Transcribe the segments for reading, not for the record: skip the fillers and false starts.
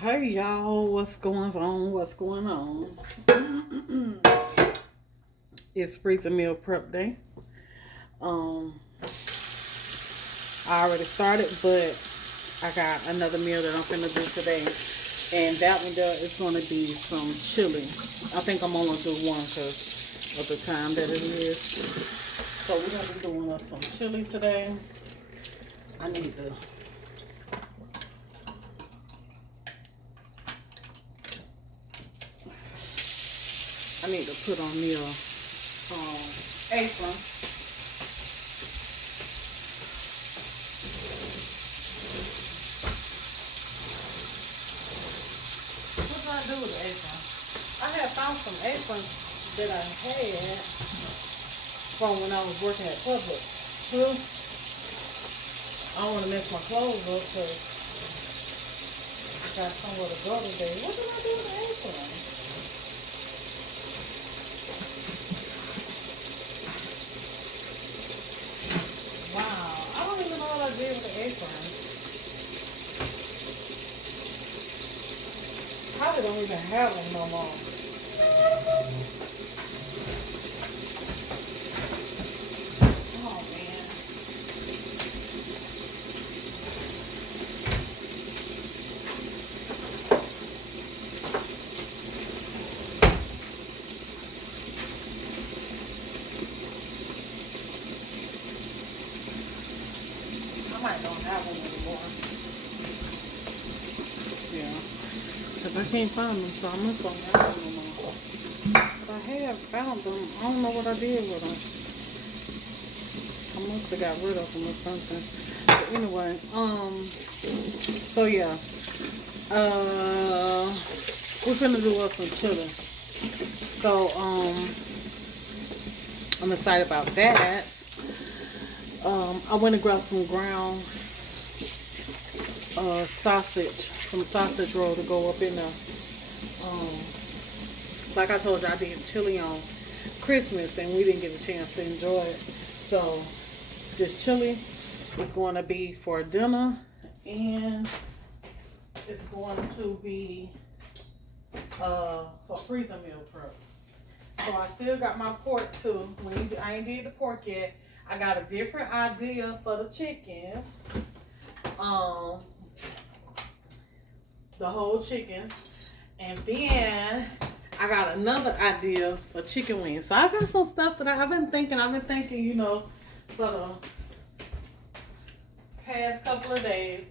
Hey y'all, what's going on? What's going on? It's freezer meal prep day. Um, I already started, but I got another meal that I'm gonna do today, and that one there is gonna be some chili. I think I'm only gonna do one because of the time that it is. So we're gonna be doing us some chili today. I need to. I need to put on me a apron. What do I do with the apron? I had found some aprons that I had from when I was working at Publix. Well, I don't want to mess my clothes up because I got somewhere to go today. What did I do with the apron? Wow, I don't even know what I did with the apron. Probably don't even have them no more. Oh man. I might don't have them anymore. Yeah. Because I can't find them, so I'm not going to have them no more. If I have found them, I don't know what I did with them. I must have got rid of them or something. But anyway, so yeah. We're gonna do us some chili. So, I'm excited about that. I went and grabbed some ground sausage, some sausage roll to go up in there. Like I told you, I did chili on Christmas and we didn't get a chance to enjoy it. So this chili is going to be for dinner and it's going to be for freezer meal prep. So I still got my pork too. I ain't did the pork yet. I got a different idea for the chickens. The whole chickens. And then I got another idea for chicken wings. So I got some stuff that I've been thinking, you know, for the past couple of days,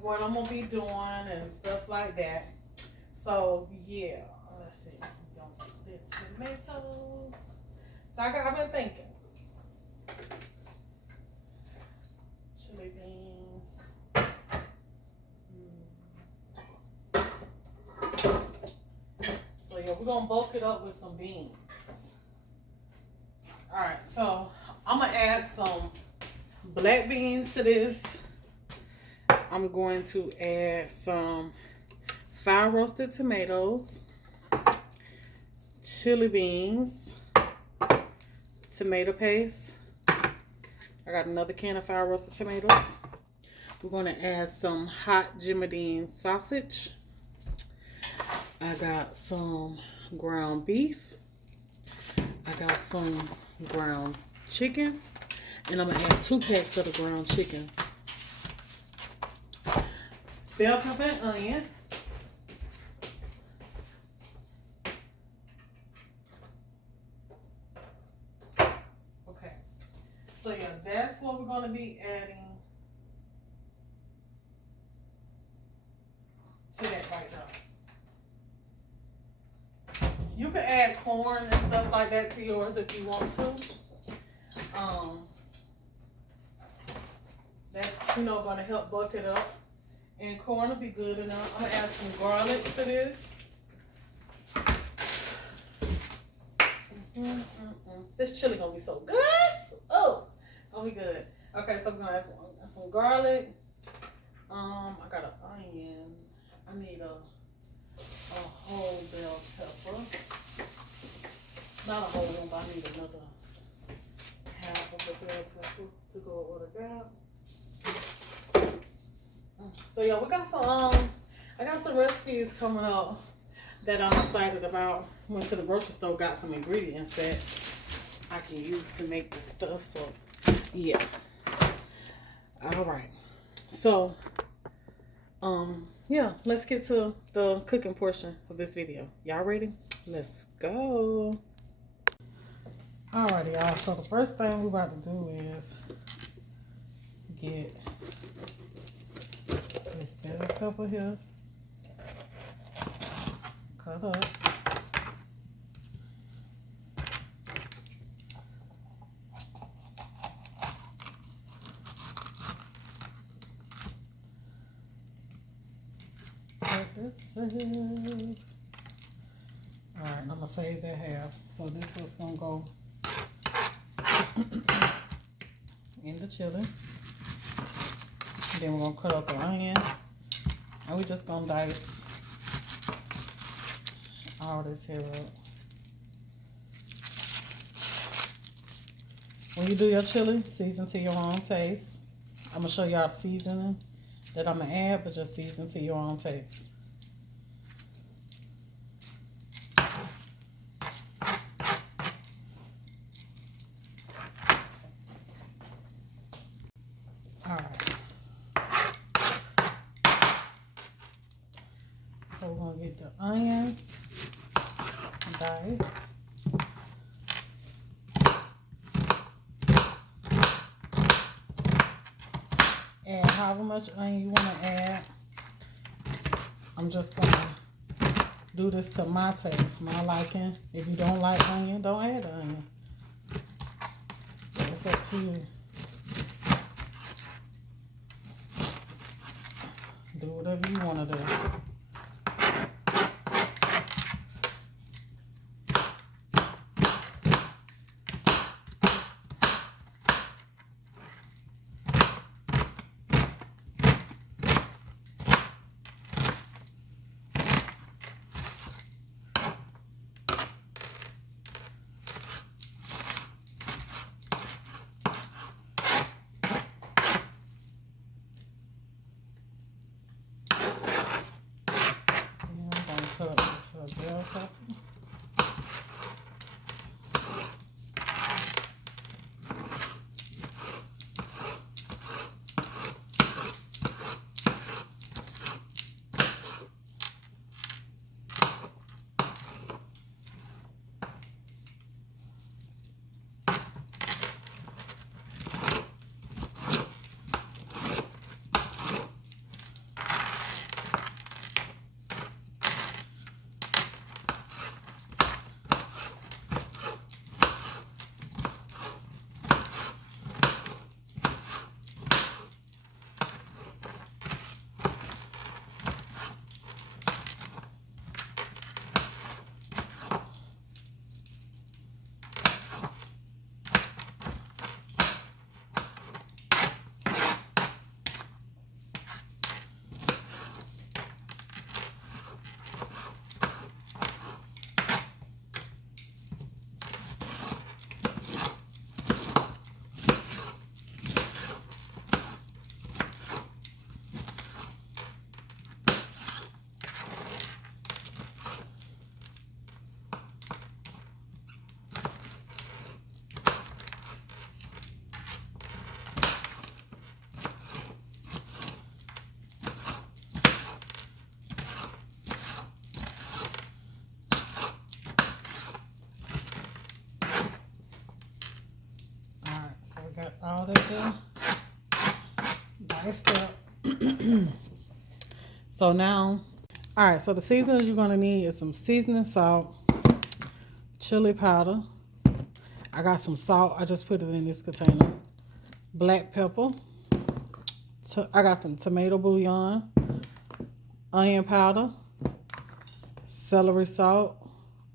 what I'm gonna be doing and stuff like that. So yeah, let's see. The tomatoes. So I've been thinking. Chili beans. So yeah, we're gonna bulk it up with some beans. Alright, so I'm gonna add some black beans to this. I'm going to add some fire roasted tomatoes, chili beans, tomato paste. I got another can of fire roasted tomatoes. We're going to add some hot Jimmy sausage. I got some ground beef. I got some ground chicken. And I'm going to add 2 packs of the ground chicken. Bell pepper and onion. Okay. So yeah, that's what we're going to be adding to that right now. You can add corn and stuff like that to yours if you want to. That's, you know, going to help bulk it up. And corn will be good enough. I'm going to add some garlic to this. This chili going to be so good. Oh, going to be good. Okay, so we're going to add some garlic. I got an onion. I need a whole bell pepper. Not a whole one, but I need another half of the bell pepper to go over the gap. So yeah, we got some I got some recipes coming up that I'm excited about. Went to the grocery store, got some ingredients that I can use to make this stuff. So, yeah. All right. So, yeah, let's get to the cooking portion of this video. Y'all ready? Let's go. Alrighty, y'all. So the first thing we're about to do is get this bell pepper here cut up. Cut this up. Alright, I'm gonna save that half. So this is gonna go in the chili. Then we're gonna cut up the onion, and we're just gonna dice all this here up. When you do your chili, season to your own taste. I'm gonna show y'all the seasonings that I'm gonna add, but just season to your own taste. So we're going to get the onions diced. Add however much onion you want to add. I'm just going to do this to my taste, my liking. If you don't like onion, don't add the onion. It's up to you. Do whatever you want to do. Bell pepper. Got all that there diced up. So now, all right, so the seasonings you're going to need is some seasoning salt, chili powder. I got some salt. I just put it in this container. Black pepper. I got some tomato bouillon, onion powder, celery salt,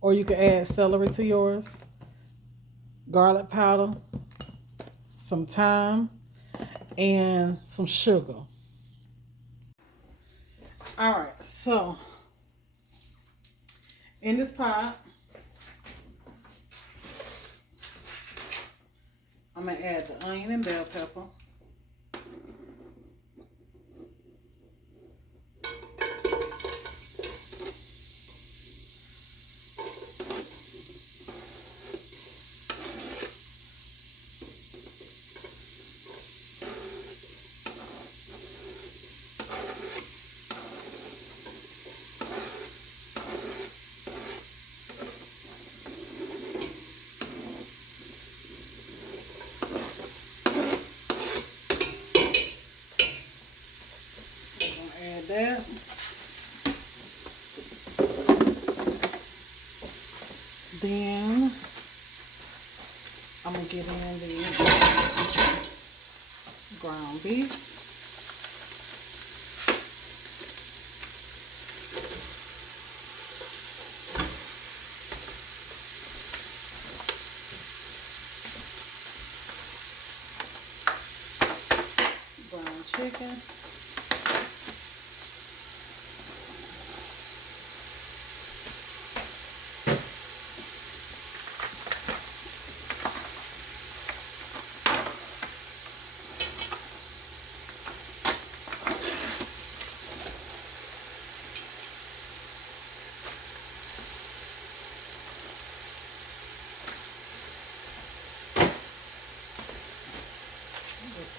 or you can add celery to yours, garlic powder, some thyme, and some sugar. All right, so in this pot, I'm gonna add the onion and bell pepper. add that. Then I'm gonna get in the ground beef. Brown chicken.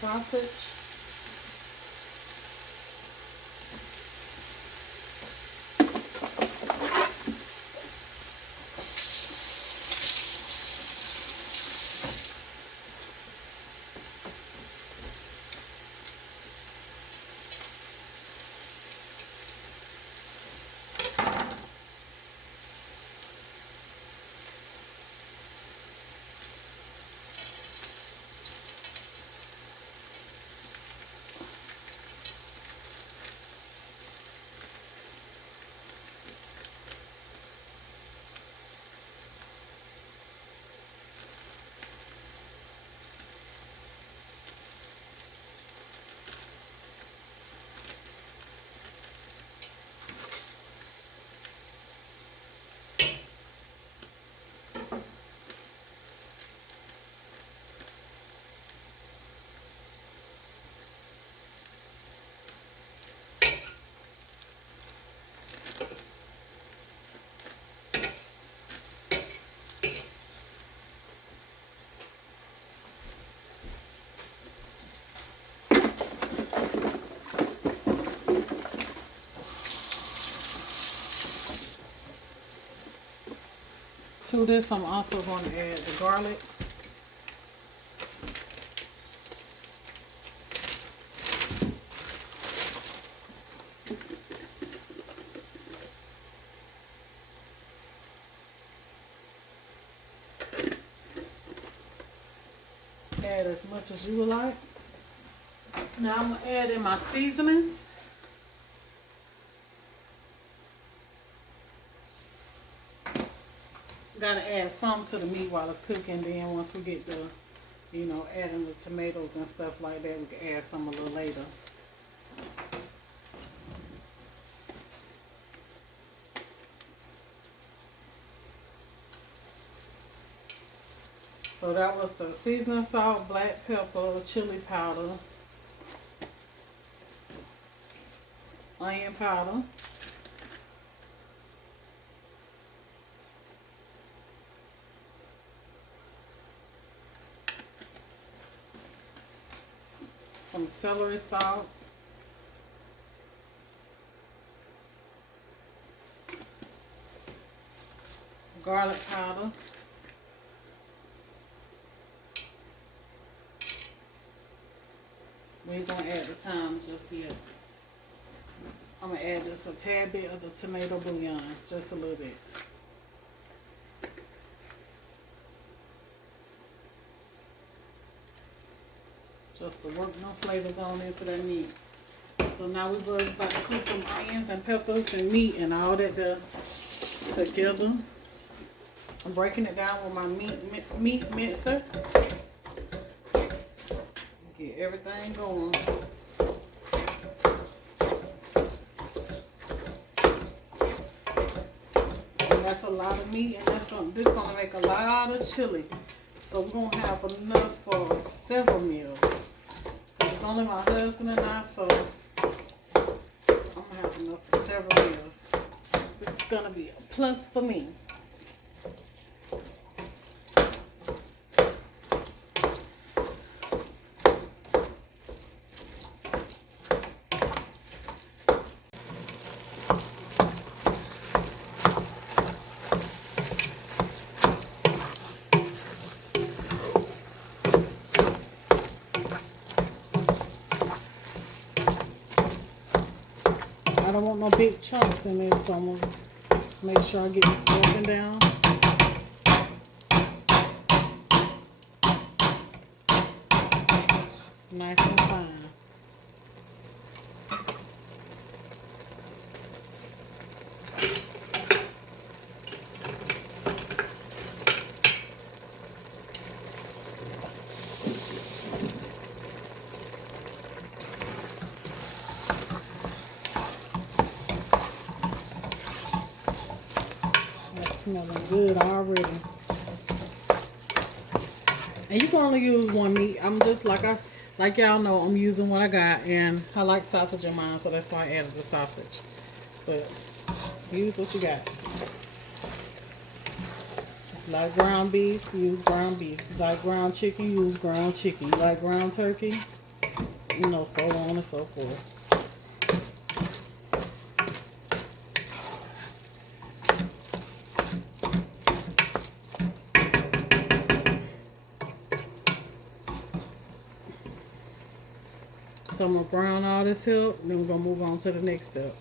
Sausage. To this, I'm also going to add the garlic. Add as much as you would like. Now I'm going to add in my seasonings. Gotta add some to the meat while it's cooking. Then once we get the, you know, adding the tomatoes and stuff like that, we can add some a little later. So that was the seasoning salt, black pepper, chili powder, onion powder, some celery salt, garlic powder, we ain't gonna add the thyme just yet. I'm gonna add just a tad bit of the tomato bouillon, just a little bit. Just to work no flavors on into that meat. So now we're about to cook some onions and peppers and meat and all that together. I'm breaking it down with my meat mixer. Get everything going. And that's a lot of meat, and this gonna make a lot of chili. So we're gonna have enough for several meals. It's only my husband and I, so I'm gonna have enough for several meals. Which is gonna be a plus for me. I don't want no big chunks in this, so I'm gonna make sure I get this broken down. Nice and fine. Smelling good already. And you can only use one meat. I'm just like y'all know, I'm using what I got, and I like sausage in mine, so that's why I added the sausage. But use what you got. If you like ground beef, use ground beef. If you like ground chicken, use ground chicken. You like ground turkey, you know, so on and so forth. So I'm going to brown all this here, then we're going to move on to the next step.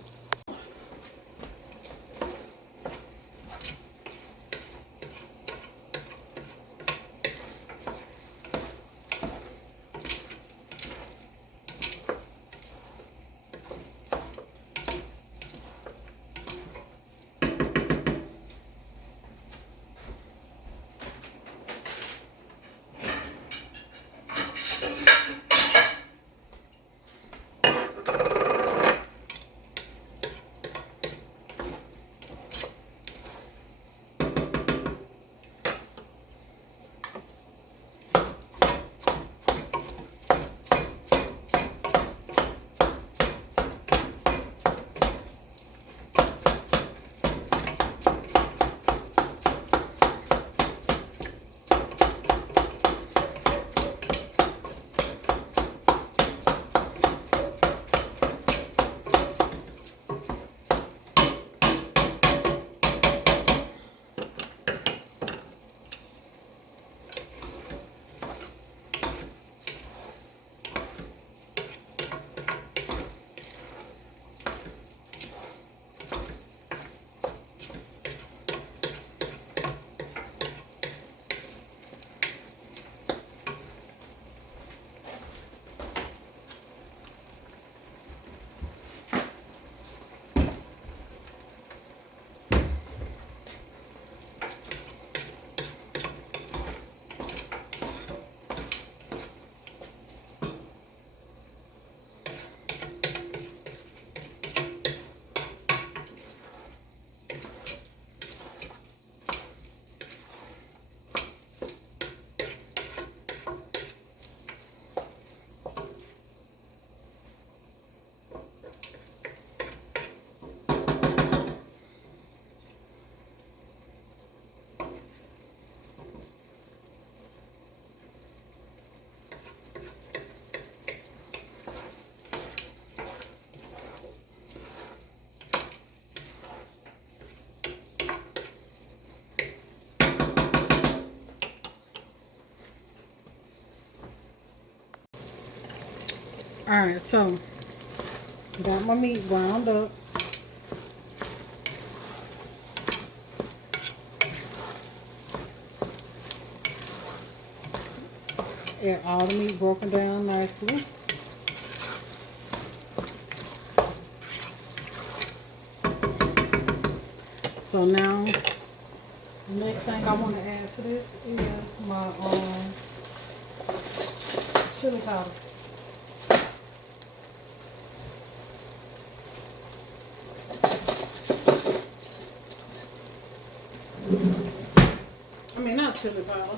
Alright, so got my meat ground up. And all the meat broken down nicely. So now, the next thing I want to add to this is my chili powder. I mean, not chili powder.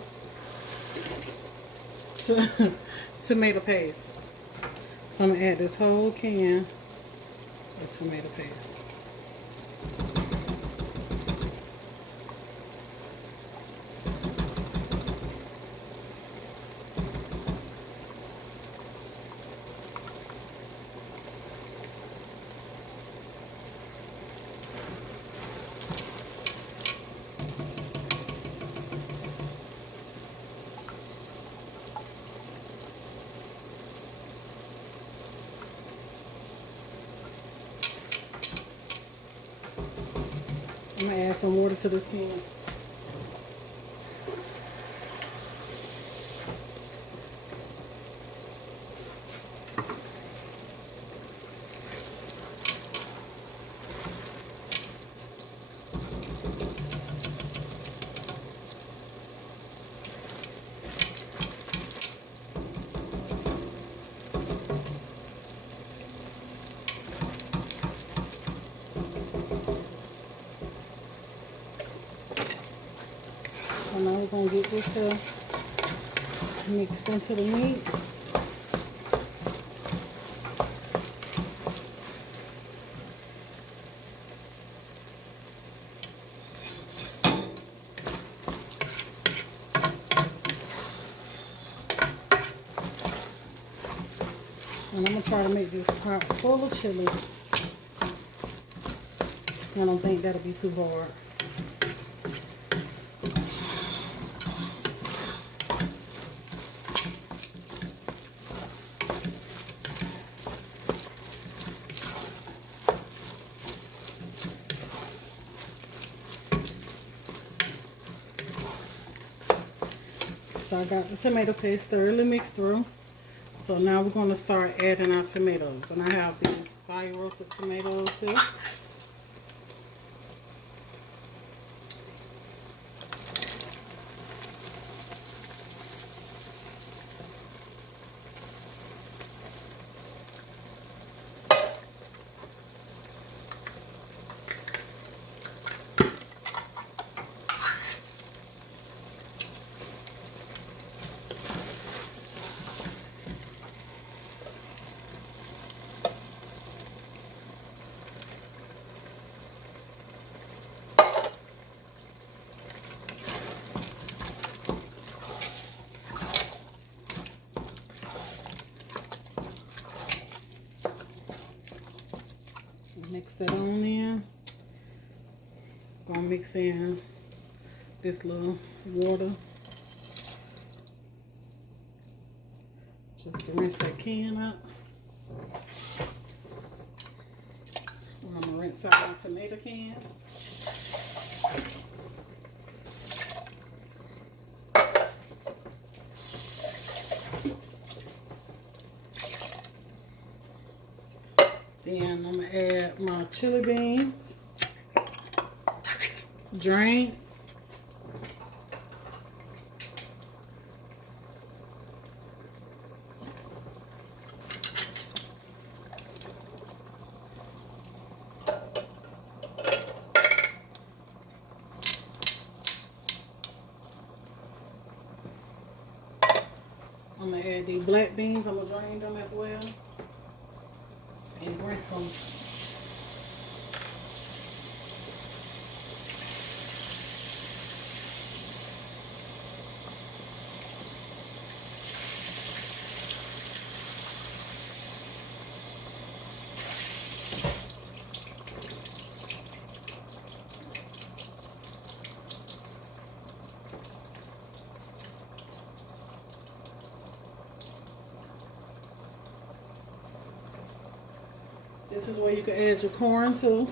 Tomato paste. So I'm going to add this whole can of tomato paste. I'm gonna add some water to this can. So now we're gonna get this here mixed into the meat. And I'm gonna try to make this pot full of chili. I don't think that'll be too hard. So I got the tomato paste thoroughly mixed through. So now we're going to start adding our tomatoes. And I have these fire roasted tomatoes here. Mix that on in. Gonna mix in this little water just to rinse that can out. And I'm gonna rinse out my tomato cans. Then I'm gonna add my chili beans, drain. I'm gonna add the black beans. I'm gonna drain them as well. And rinse them. This is where you can add your corn too.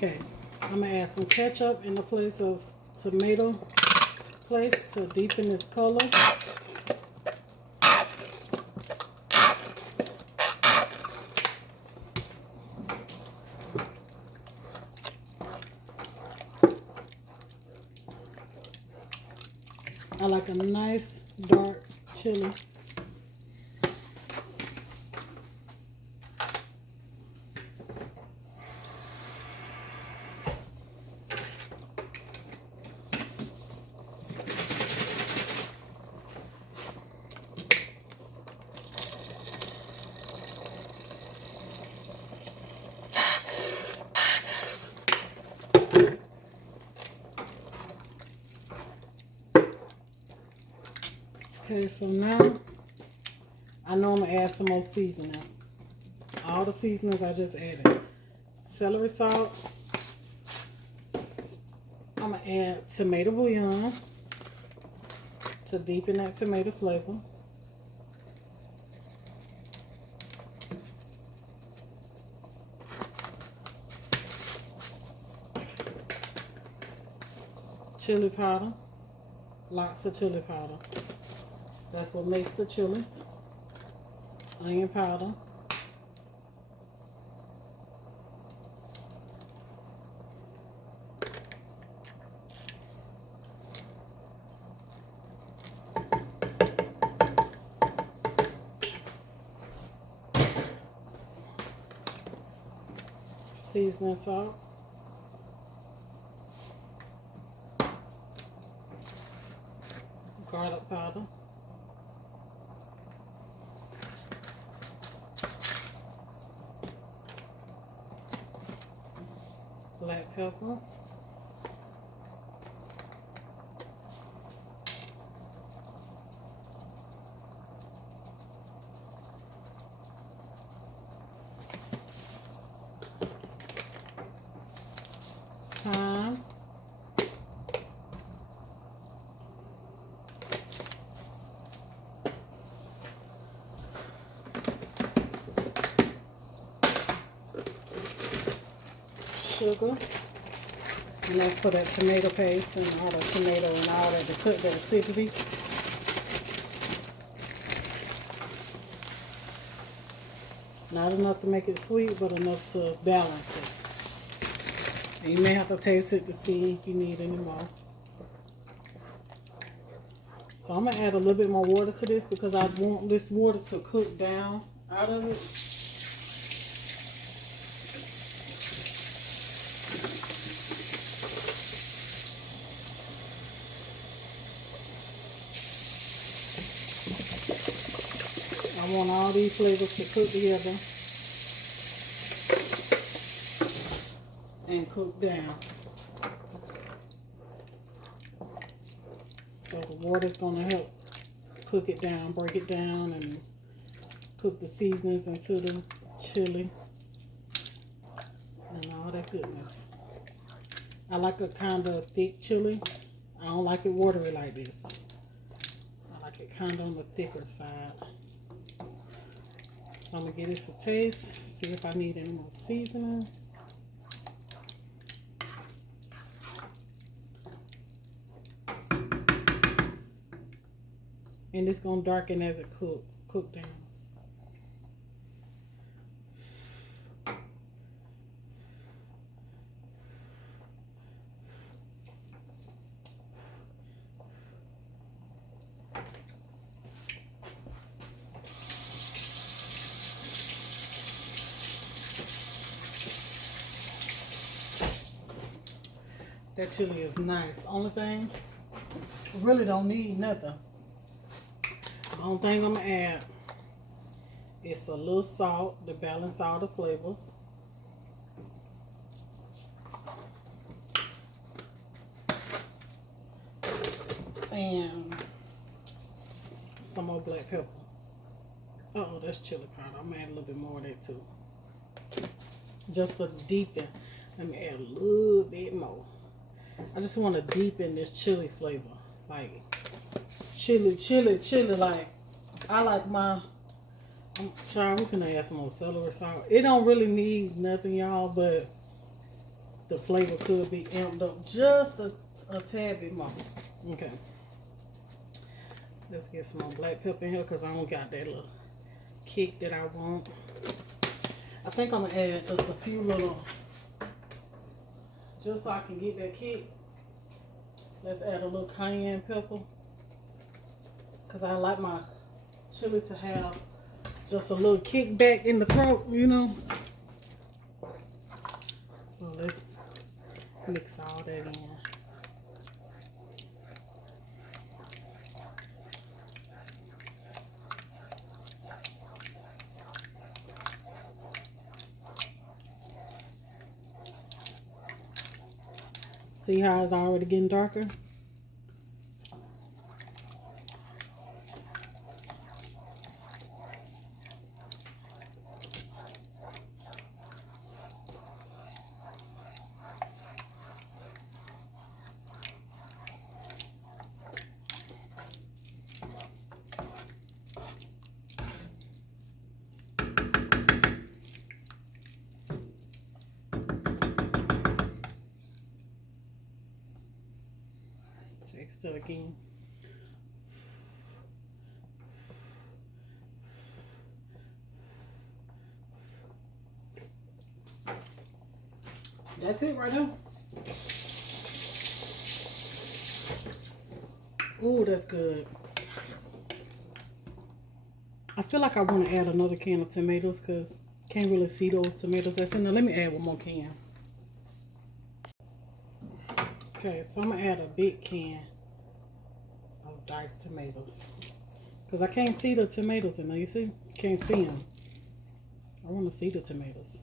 Okay, I'm gonna add some ketchup in the place of tomato paste to deepen this color. I like a nice dark chili. Okay, so now I know I'm gonna add some more seasonings. All the seasonings I just added. Celery salt. I'm gonna add tomato bouillon to deepen that tomato flavor. Chili powder, lots of chili powder. That's what makes the chili. Onion powder. Seasoning salt. Garlic powder. Black pepper. Thyme. Sugar, and that's for that tomato paste and all the tomato and all that to cook that acidity. Not enough to make it sweet, but enough to balance it. And you may have to taste it to see if you need any more. So I'm gonna add a little bit more water to this because I want this water to cook down out of it. I want all these flavors to cook together and cook down. So the water's gonna help cook it down, break it down, and cook the seasonings into the chili and all that goodness. I like a kind of thick chili. I don't like it watery like this. I like it kind of on the thicker side. So I'm gonna give this a taste, see if I need any more seasonings. And it's gonna darken as it cook down. That chili is nice. Only thing, I really don't need nothing. The only thing I'm gonna add is a little salt to balance all the flavors. And some more black pepper. Uh-oh, that's chili powder. I'm gonna add a little bit more of that too. Just to deepen. Let me add a little bit more. I just want to deepen this chili flavor. Like chili. Like I like my, I'm trying, we can add some more celery salt. It don't really need nothing, y'all, but the flavor could be amped up just a tad bit more. Okay. Let's get some more black pepper in here because I don't got that little kick that I want. I think I'm going to add just a few little, just so I can get that kick. Let's add a little cayenne pepper because I like my chili to have just a little kick back in the throat, you know. So let's mix all that in. See how it's already getting darker? taste it again. That's it right now. Ooh, that's good. I feel like I want to add another can of tomatoes because can't really see those tomatoes that's in there. Let me add one more can. Okay, so I'm going to add a big can of diced tomatoes because I can't see the tomatoes in there. You see? Can't see them. I want to see the tomatoes.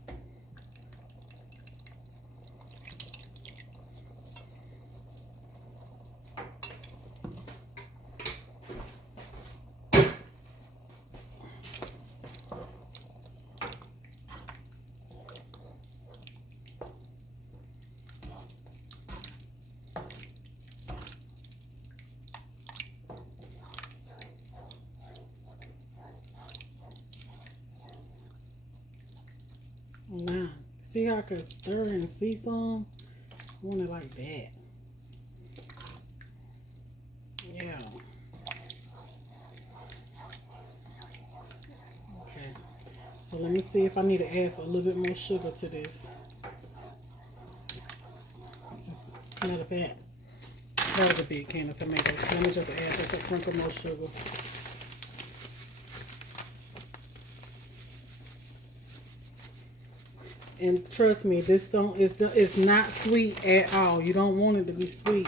Now, see how I can stir and see some? I want it like that. Yeah. Okay. So let me see if I need to add a little bit more sugar to this. Matter of fact, that was a big can of tomatoes. Let me just add just a sprinkle more sugar. And trust me, it's not sweet at all. You don't want it to be sweet.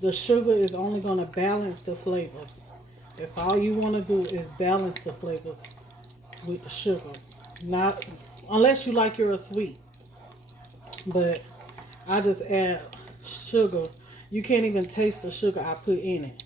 The sugar is only going to balance the flavors. That's all you want to do is balance the flavors with the sugar. Not unless you like yours sweet. But I just add sugar. You can't even taste the sugar I put in it.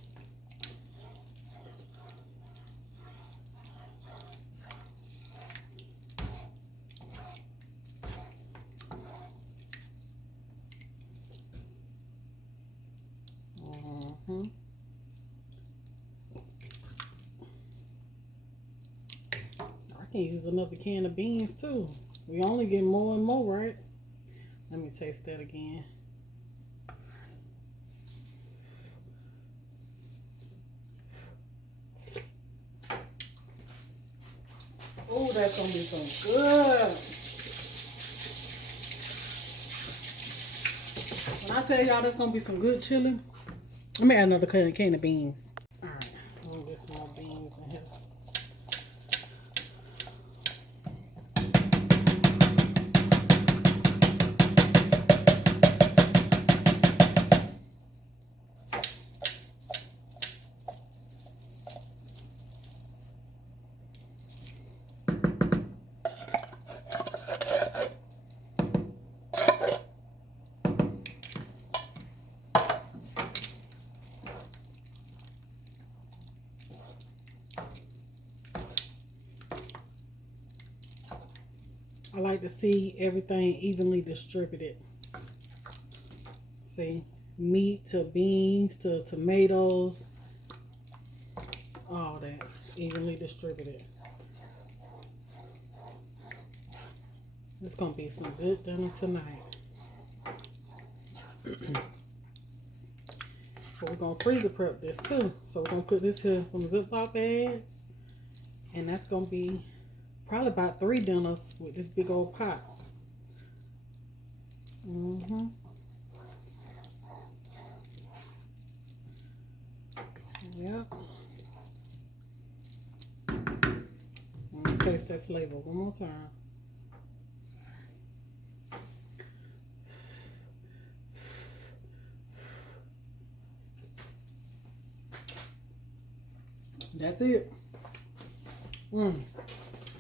I can use another can of beans too. We only get more and more, right? Let me taste that again. Oh, that's gonna be so good. When I tell y'all that's gonna be some good chili, let me add another can of beans. Alright, I'm gonna get some more beans in here. I like to see everything evenly distributed. See, meat to beans to tomatoes, all that evenly distributed. It's gonna be some good dinner tonight. But we're gonna freezer prep this too. So we're gonna put this here in some Ziploc bags, and that's gonna be probably about 3 dinners with this big old pot. Yep. I'm gonna taste that flavor one more time. That's it.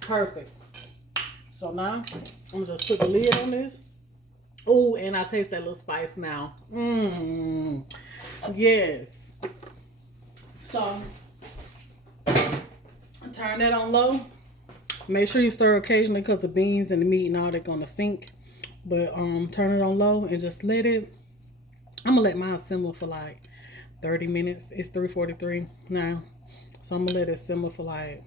Perfect. So now I'm gonna just put the lid on this. Oh, and I taste that little spice now. Yes. So turn that on low. Make sure you stir occasionally because the beans and the meat and all that gonna sink. But turn it on low and just let it. I'm gonna let mine simmer for like 30 minutes. It's 3:43 now. So I'm gonna let it simmer for like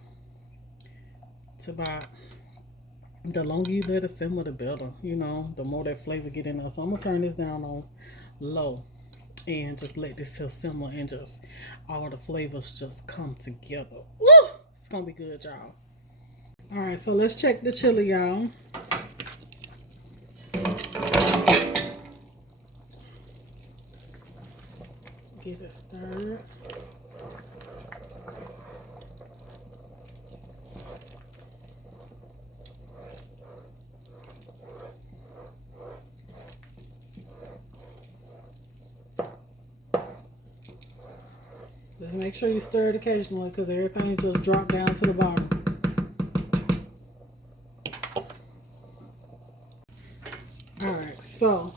to about, the longer you let it simmer, the better. You know, the more that flavor get in there. So I'm gonna turn this down on low. and just let this here simmer and just all the flavors just come together. Woo! It's gonna be good, y'all. All right, so let's check the chili, y'all. Get it stirred. Just make sure you stir it occasionally because everything just dropped down to the bottom. Alright, so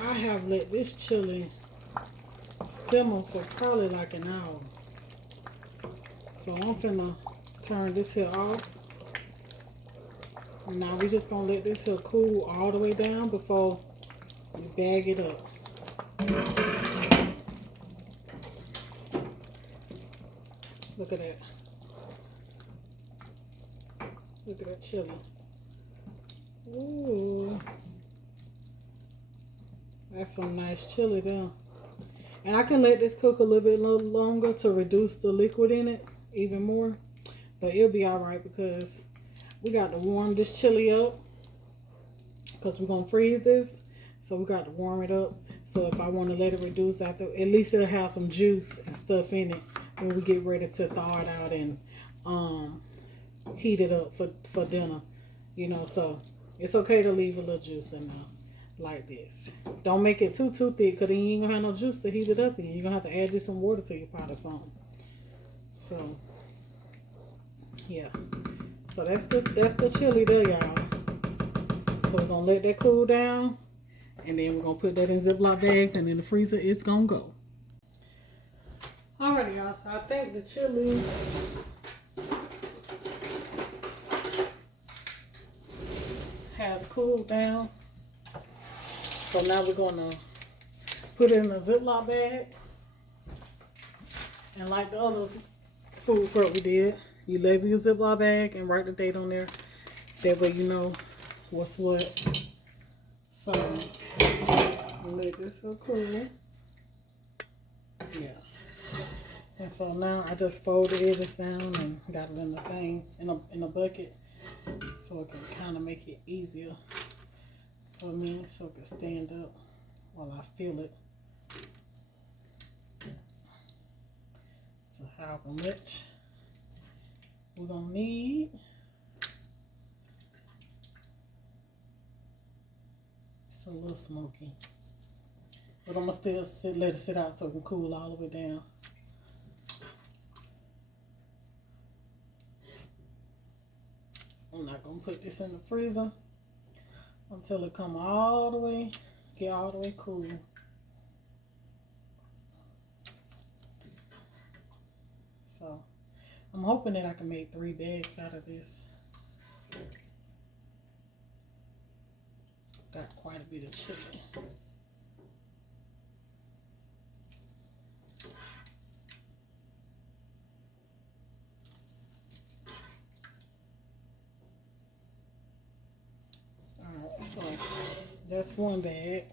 I have let this chili simmer for probably like an hour. So I'm finna turn this here off. And now we're just gonna let this here cool all the way down before we bag it up. Look at that. Look at that chili. Ooh. That's some nice chili there. And I can let this cook a little bit longer to reduce the liquid in it even more. But it'll be alright because we got to warm this chili up. Because we're going to freeze this. So we got to warm it up. So if I want to let it reduce after, at least it'll have some juice and stuff in it when we get ready to thaw it out and heat it up for dinner. You know, so it's okay to leave a little juice in there like this. Don't make it too thick because then you ain't gonna have no juice to heat it up in. You're gonna have to add you some water to your pot or something. So yeah. So that's the chili there, y'all. So we're gonna let that cool down and then we're gonna put that in Ziploc bags and in the freezer it's gonna go. Alrighty, y'all, so I think the chili has cooled down. So now we're gonna put it in a Ziploc bag. And like the other food prep we did, you label your Ziploc bag and write the date on there. That way you know what's what. So let this go cool. Yeah. And so now I just fold the edges down and got it in the thing, in a bucket, so it can kind of make it easier for me, so it can stand up while I feel it. So however much we're gonna need. It's a little smoky, but I'm gonna still let it sit out so it can cool all the way down. I'm not gonna put this in the freezer until it come all the way, get all the way cool. So I'm hoping that I can make 3 bags out of this. Got quite a bit of chili. Alright, so that's 1 bag.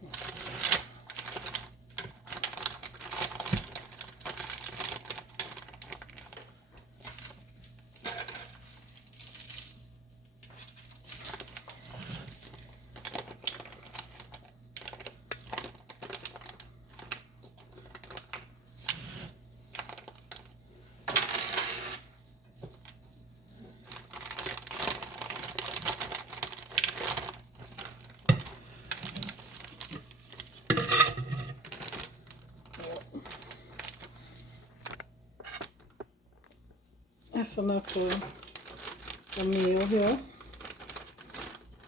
That's enough for the meal here.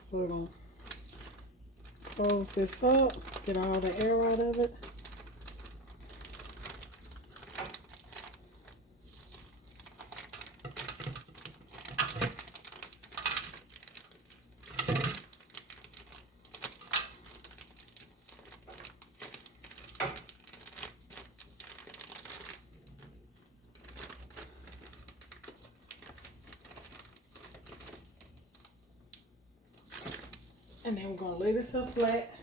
So we're going to close this up, get all the air out of it. And then we're going to lay this up flat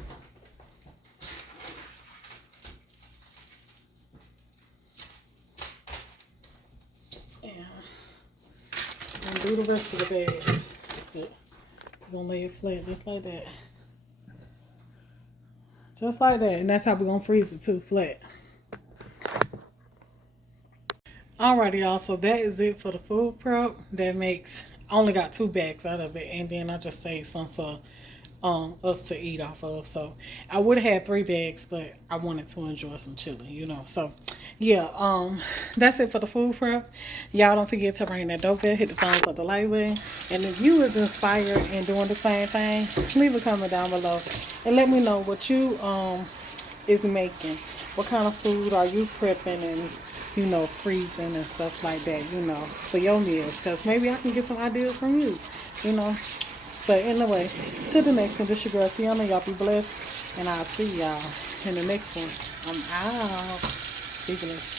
do the rest of the bag. But we're gonna lay it flat just like that. Just like that. And that's how we're gonna freeze it too, flat. Alrighty, y'all, so that is it for the food prep. That makes, I only got 2 bags out of it, and then I just saved some for us to eat off of. So I would have had 3 bags, but I wanted to enjoy some chili, you know. So yeah, that's it for the food prep. Y'all don't forget to ring that doorbell, hit the thumbs up, the like button, and if you was inspired and doing the same thing, leave a comment down below and let me know what you is making. What kind of food are you prepping and, you know, freezing and stuff like that, you know, for your meals, because maybe I can get some ideas from you, you know. But anyway, to the next one. This your girl TIANA. Y'all be blessed, and I'll see y'all in the next one. I'm out. Be blessed.